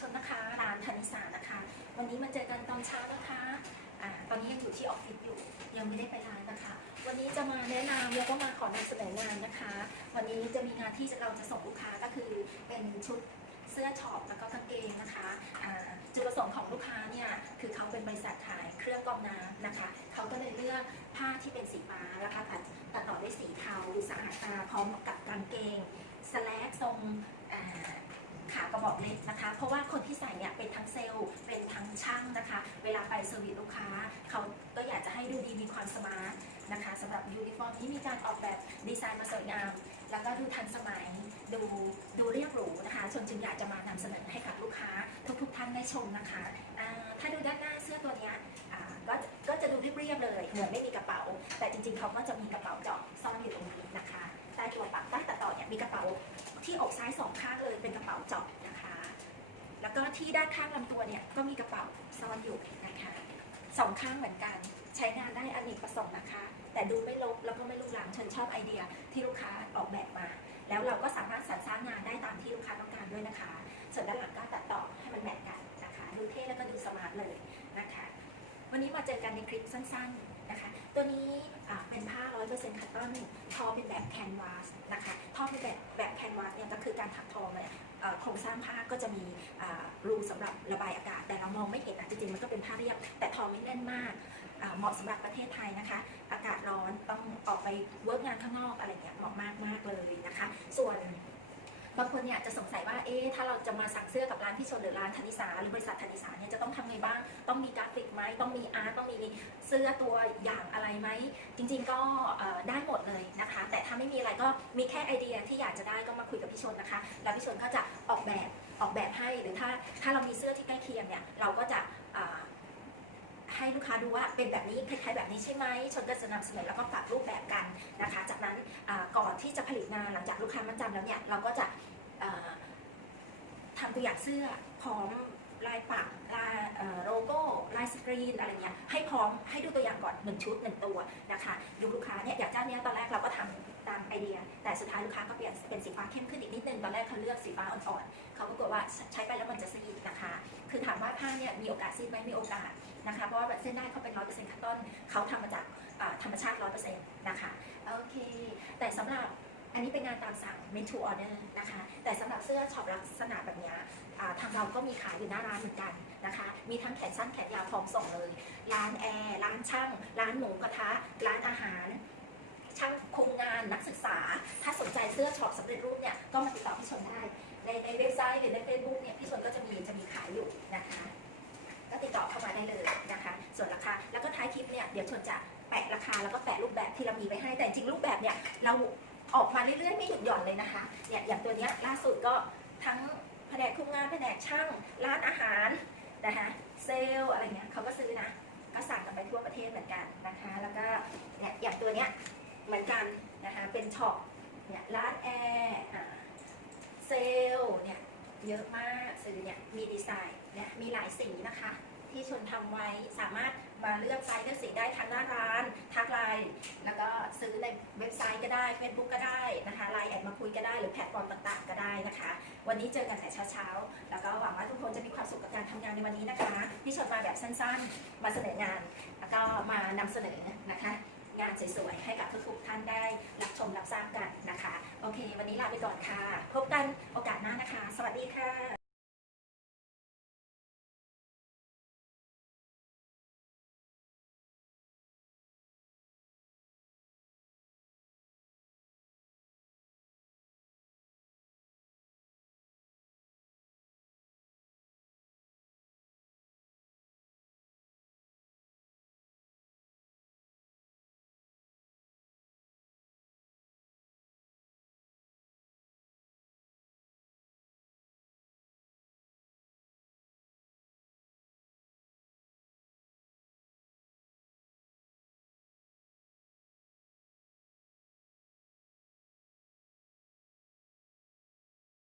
ชนนะคะ ร้านธนิสานะคะ วันนี้มาเจอกันตอนเช้านะคะอ่าตอนนี้ยังอยู่ที่ออฟฟิศอยู่ ยังไม่ได้ไปร้านนะคะ วันนี้จะมาแนะนำแล้วก็มาขอนำเสนองานนะคะ วันนี้จะมีงานที่เราจะส่งลูกค้าก็คือเป็นชุดเสื้อช็อปแล้วก็กางเกงนะคะจุดประสงค์ของลูกค้าเนี่ยคือเขาเป็นบริษัทขายเครื่องกรองน้ำนะคะ เขาก็เลยเลือกผ้าที่เป็นสีฟ้าแล้วก็ตัดตัดต่อด้วยสีเทาดูสะอาดตาพร้อมกับกางเกงสแลกทรง ขากระบอกเล็กนะคะ เพราะว่าคนที่ใส่เนี่ยเป็นทั้งเซลล์เป็นทั้งช่างนะคะ เวลาไปเซอร์วิสลูกค้า เขาก็อยากจะให้ดูดีมีความสมาร์ทนะคะสำหรับยูนิฟอร์มที่มีการออกแบบดีไซน์มาสวยงาม แล้วก็ดูทันสมัยดูดูเรียบหรูนะคะชนจึงอยากจะมานำเสนอให้กับลูกค้า ทุกๆท่านได้ชมนะคะถ้าดูด้านหน้าเสื้อตัวนี้ก็ก็จะดูเรียบๆเลยเหมือนไม่มีกระเป๋า แต่จริงๆเขาก็จะมีกระเป๋าเจาะซ่อนอยู่ตรงนี้นะคะใต้ตัวปักใต้ตัดต่อเนี่ยมีกระเป๋า ที่อกซ้ายสองข้างเลยเป็นกระเป๋าเจาะนะคะ แล้วก็ที่ด้านข้างลำตัวเนี่ยก็มีกระเป๋าซ่อนอยู่นะคะสองข้างเหมือนกัน ใช้งานได้อเนกประสงค์นะคะ แต่ดูไม่ลบแล้วก็ไม่ลุกลามเชิญชอบไอเดียที่ลูกค้าออกแบบมา แล้วเราก็สามารถสรรสร้างงานได้ตามที่ลูกค้าต้องการด้วยนะคะ ส่วนด้านหลังก็ตัดต่อให้มันแมทกันนะคะ ดูเท่แล้วก็ดูสมาร์ทเลยนะคะ วันนี้มาเจอกันในคลิปสั้น ๆนะคะ ตัวนี้เป็นผ้า 100%คัตตอนทอเป็นแบบแคนวาสนะคะทอเป็นแบบแบบแคนวาส โครงสร้างผ้าก็จะมีรูสำหรับระบายอากาศ แต่เรามองไม่เห็นนะจริงๆมันก็เป็นผ้าเรียบ แต่ทอไม่แน่นมากเหมาะสำหรับประเทศไทยนะคะ อากาศร้อนต้องออกไปเวิร์กงานข้างนอกอะไรเงี้ยเหมาะมากมากๆเลยนะคะ ส่วน บางคนเนี่ยจะสงสัยว่า เอ๊ะ ถ้าเราจะมาสั่งเสื้อกับร้านพี่ชนหรือร้านธนิสาหรือบริษัทธนิสาเนี่ยจะต้องทำไงบ้าง ต้องมีกราฟิกไหม ต้องมีอาร์ต ต้องมีเสื้อตัวอย่างอะไรไหม จริงๆก็ได้หมดเลยนะคะ แต่ถ้าไม่มีอะไรก็มีแค่ไอเดียที่อยากจะได้ก็มาคุยกับพี่ชนนะคะ แล้วพี่ชนก็จะออกแบบ ออกแบบให้ หรือถ้าถ้าเรามีเสื้อที่ใกล้เคียงเนี่ย เราก็จะ ลูกค้าดูว่าเป็นแบบนี้คล้ายๆแบบนี้ใช่ไหมชนก็จะนำเสนอแล้วก็ปรับรูปแบบกันนะคะ จากนั้นก่อนที่จะผลิตงานหลังจากลูกค้ามันจำแล้วเนี่ยเราก็จะอ่าทำตัวอย่างเสื้อพร้อมลายปักลายโลโก้ลายสกรีนอะไรเงี้ยให้พร้อมให้ดูตัวอย่างก่อนหนึ่งชุดหนึ่งตัวนะคะดูลูกค้าเนี่ยอย่างเจ้าเนี้ยตอนแรกเราก็ทำตามไอเดีย แต่สุดท้ายลูกค้าก็เปลี่ยนเป็นสีฟ้าเข้มขึ้นอีกนิดนึง ตอนแรกเขาเลือกสีฟ้าอ่อนๆเขาก็กลัวว่า คือถามว่าผ้าเนี่ยมีโอกาสซีดไหมมีโอกาสนะคะ เพราะว่าเส้นได้เขาเป็นร้อยเปอร์เซ็นต์คัตตอนเขาทำมาจากธรรมชาติร้อยเปอร์เซ็นต์นะคะโอเค แต่สำหรับอันนี้เป็นงานตามสั่ง made to order นะคะ แต่สำหรับเสื้อช็อปลักษณะแบบนี้ทางเราก็มีขายอยู่หน้าร้านเหมือนกันนะคะ มีทั้งแขนสั้นแขนยาวพร้อมส่งเลย ร้านแอร์ร้านช่าง ร้านหมูกระทะ ร้านอาหาร ช่างคุมงานนักศึกษา ถ้าสนใจเสื้อช็อปสำเร็จรูปเนี่ย ก็มาติดต่อพี่ชนได้ ในในเว็บไซต์หรือในเฟซบุ๊กเนี่ยพี่ชนก็จะมีจะมีขายอยู่นะคะ ก็ติดต่อเข้ามาได้เลยนะคะ ส่วนราคาแล้วก็ท้ายคลิปเนี่ยเดี๋ยวชนจะแปะราคาแล้วก็แปะรูปแบบที่เรามีไว้ให้แต่จริงรูปแบบเนี่ยเราออกมาเรื่อยๆไม่หยุดหย่อนเลยนะคะเนี่ยอย่างตัวเนี้ยล่าสุดก็ทั้งแผนกคุมงานแผนกช่างร้านอาหารนะคะเซลล์อะไรเงี้ยเขาก็ซื้อนะก็สั่งกันไปทั่วประเทศเหมือนกันนะคะ แล้วก็เนี่ยอย่างตัวเนี้ยเหมือนกันนะคะเป็นช็อปเนี่ยร้านแอร์ เซลล์เนี่ยเยอะมากซื้อเนี่ยมีดีไซน์เนี่ยมีหลายสีนะคะ ที่ชนทำไว้สามารถมาเลือกไซส์เลือกสีได้ทางหน้าร้านทักไลน์แล้วก็ซื้อในเว็บไซต์ก็ได้ Facebook ก็ได้นะคะไลน์แอดมาคุยก็ได้หรือแพลตฟอร์มต่างๆ ก็ได้นะคะ วันนี้เจอกันแต่เช้าๆ แล้วก็หวังว่าทุกคนจะมีความสุขกับการทำงานในวันนี้นะคะพี่ชนมาแบบสั้นๆ มาเสนองาน แล้วก็มานำเสนอนะคะ งานสวยๆ ให้กับทุกๆท่านได้รับชมรับทราบกันนะคะ โอเค วันนี้ลาไปก่อนค่ะ พบกันโอกาสหน้านะคะ สวัสดีค่ะ